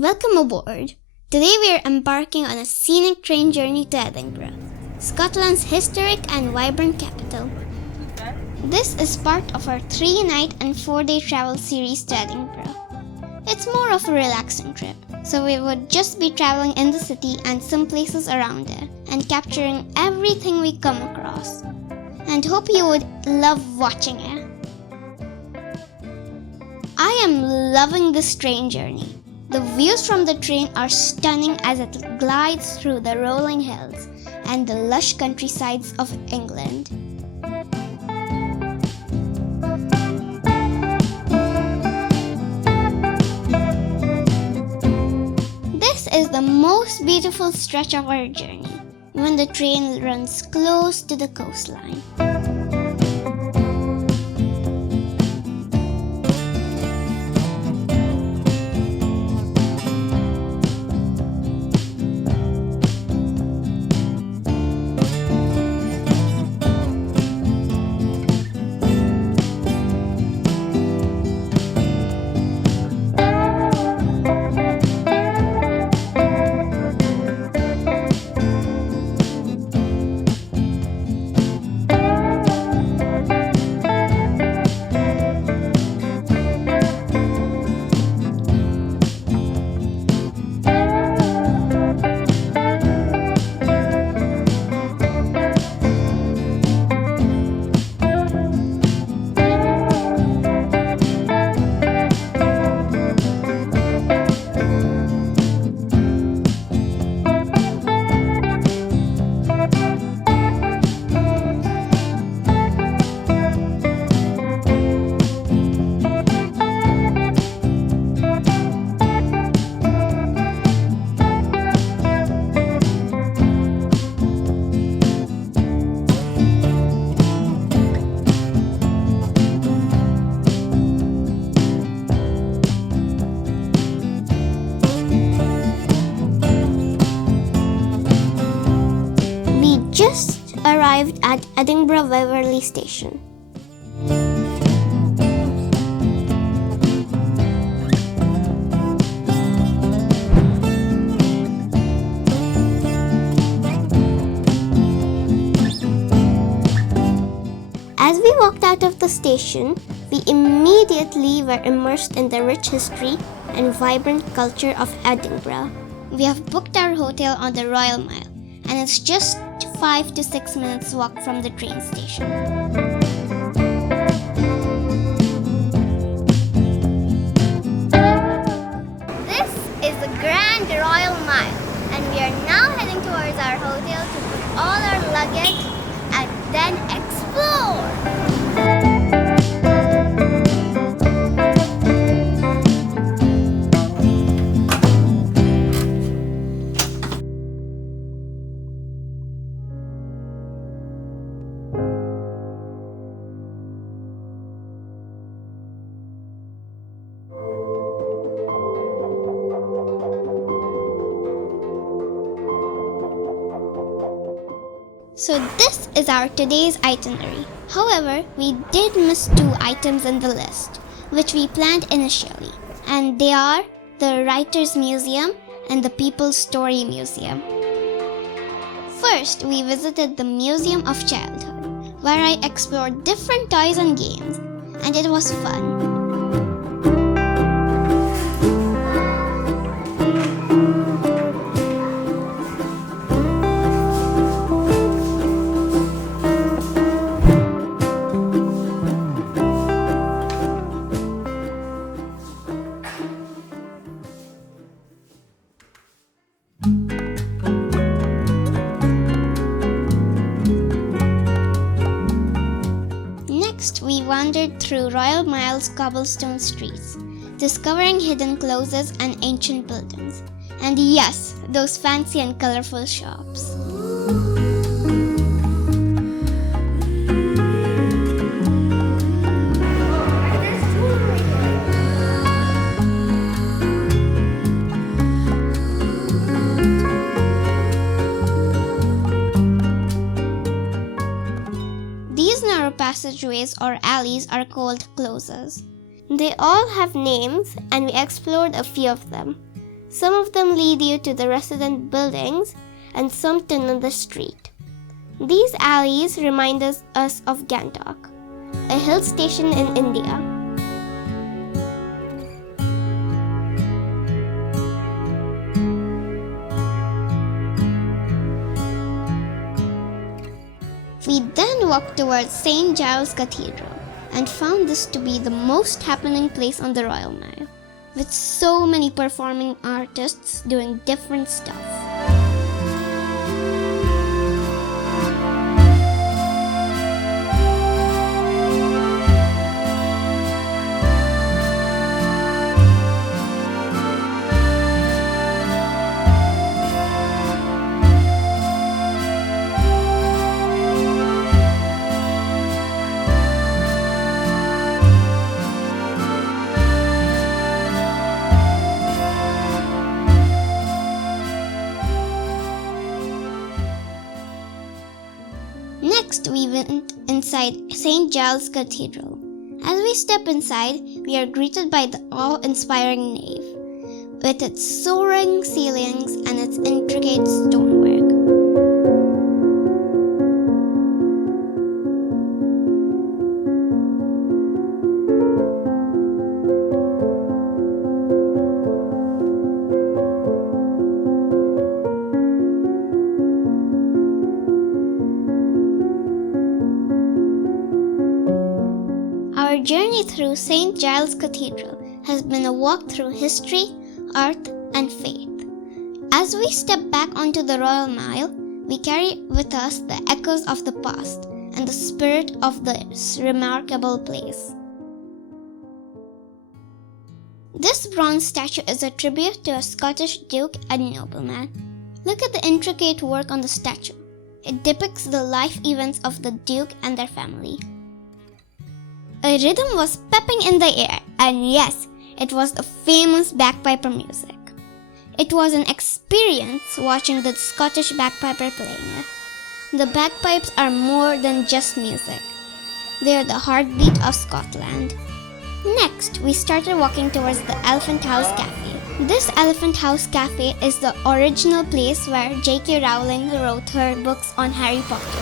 Welcome aboard. Today we are embarking on a scenic train journey to Edinburgh, Scotland's historic and vibrant capital. This is part of our 3-night and 4-day travel series to Edinburgh. It's more of a relaxing trip, so we would just be traveling in the city and some places around it and capturing everything we come across. And hope you would love watching it. I am loving this train journey. The views from the train are stunning as it glides through the rolling hills and the lush countrysides of England. This is the most beautiful stretch of our journey, when the train runs close to the coastline. Just arrived at Edinburgh Waverley Station. As we walked out of the station, we immediately were immersed in the rich history and vibrant culture of Edinburgh. We have booked our hotel on the Royal Mile, and it's just 5 to 6 minutes walk from the train station. This is the Grand Royal Mile, and we are now heading towards our hotel to put all our luggage and then explore. So this is our today's itinerary. However, we did miss 2 items in the list, which we planned initially, and they are the Writers' Museum and the People's Story Museum. First, we visited the Museum of Childhood, where I explored different toys and games, and it was fun. We wandered through Royal Mile's cobblestone streets, discovering hidden closes and ancient buildings. And yes, those fancy and colorful shops. Passageways or alleys are called closes. They all have names and we explored a few of them. Some of them lead you to the resident buildings and some to the street. These alleys remind us of Gangtok, a hill station in India. We then walked towards St. Giles Cathedral and found this to be the most happening place on the Royal Mile, with so many performing artists doing different stuff. Next, we went inside St. Giles Cathedral. As we step inside, we are greeted by the awe-inspiring nave, with its soaring ceilings and its intricate stonework. Our journey through St. Giles Cathedral has been a walk through history, art, and faith. As we step back onto the Royal Mile, we carry with us the echoes of the past and the spirit of this remarkable place. This bronze statue is a tribute to a Scottish duke and nobleman. Look at the intricate work on the statue. It depicts the life events of the duke and their family. A rhythm was pepping in the air, and yes, it was the famous bagpiper music. It was an experience watching the Scottish bagpiper playing it. The bagpipes are more than just music. They are the heartbeat of Scotland. Next, we started walking towards the Elephant House Cafe. This Elephant House Cafe is the original place where J.K. Rowling wrote her books on Harry Potter.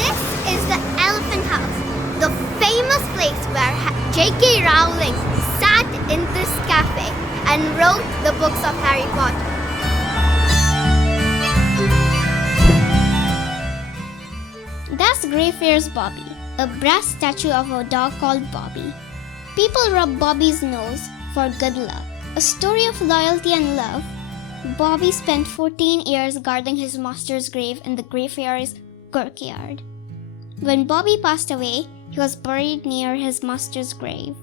This is the Elephant House, the famous place where J.K. Rowling sat in this cafe and wrote the books of Harry Potter. That's Greyfriars Bobby, a brass statue of a dog called Bobby. People rub Bobby's nose for good luck. A story of loyalty and love, Bobby spent 14 years guarding his master's grave in the Greyfriars Kirkyard. When Bobby passed away, he was buried near his master's grave.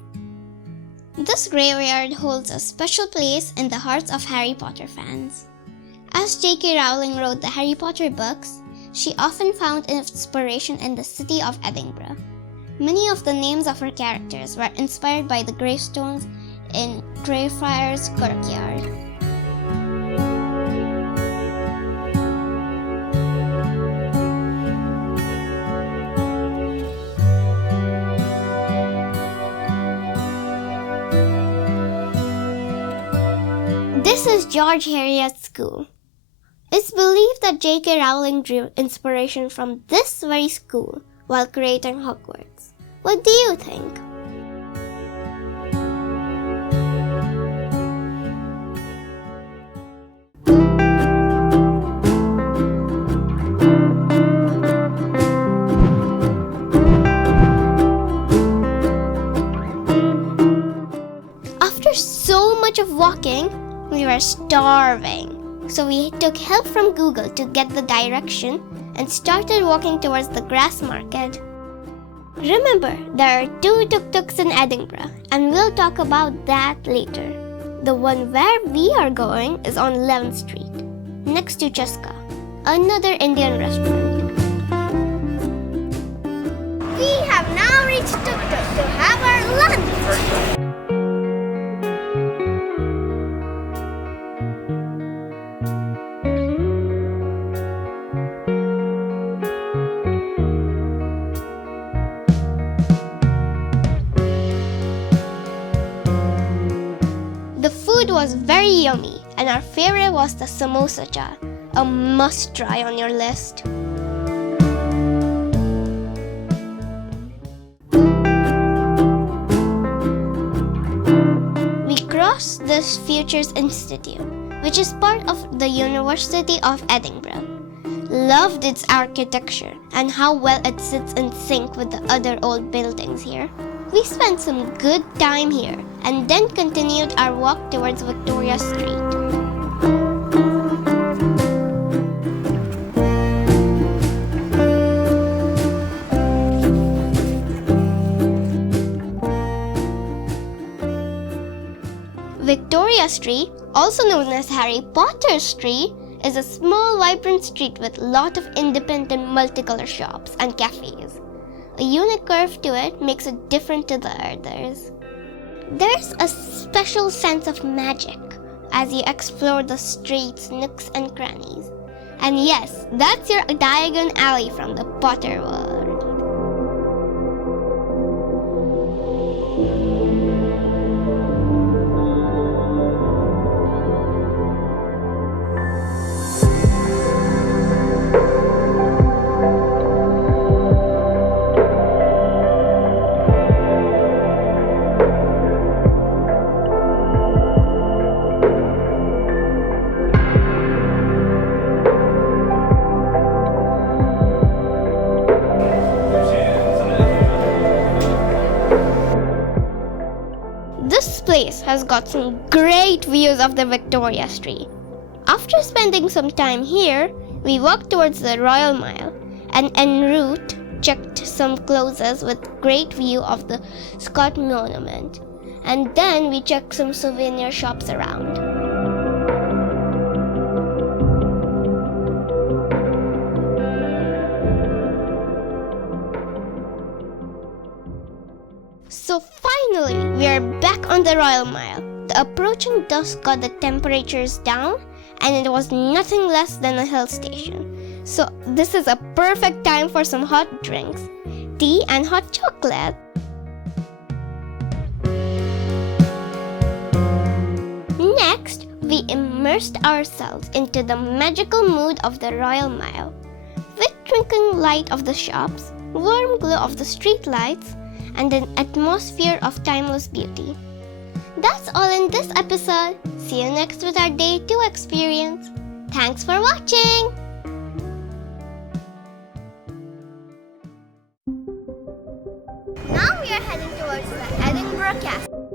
This graveyard holds a special place in the hearts of Harry Potter fans. As J.K. Rowling wrote the Harry Potter books, she often found inspiration in the city of Edinburgh. Many of the names of her characters were inspired by the gravestones in Greyfriars Kirkyard. This is George Heriot's school. It's believed that J.K. Rowling drew inspiration from this very school while creating Hogwarts. What do you think? After so much of walking, we were starving, so we took help from Google to get the direction and started walking towards the grass market. Remember, there are 2 Tuk Tuks in Edinburgh, and we'll talk about that later. The one where we are going is on 11th Street, next to Chaska, another Indian restaurant. We have now reached Tuk Tuk to have our lunch. was very yummy, and our favorite was the samosa cha, a must try on your list. We crossed the Futures Institute, which is part of the University of Edinburgh. Loved its architecture and how well it sits in sync with the other old buildings here. We spent some good time here and then continued our walk towards Victoria Street. Victoria Street, also known as Harry Potter Street, is a small, vibrant street with a lot of independent multicolor shops and cafes. A unique curve to it makes it different to the others. There's a special sense of magic as you explore the street's nooks and crannies. And yes, that's your Diagon Alley from the Potter world. This place has got some great views of the Victoria Street. After spending some time here, we walked towards the Royal Mile and en route checked some closes with great view of the Scott Monument. And then we checked some souvenir shops around. So finally, we are back on the Royal Mile. The approaching dusk got the temperatures down and it was nothing less than a hill station. So this is a perfect time for some hot drinks, tea and hot chocolate. Next, we immersed ourselves into the magical mood of the Royal Mile. With twinkling light of the shops, warm glow of the street lights, and an atmosphere of timeless beauty. That's all in this episode. See you next with our Day 2 experience. Thanks for watching! Now we are heading towards the Edinburgh Castle.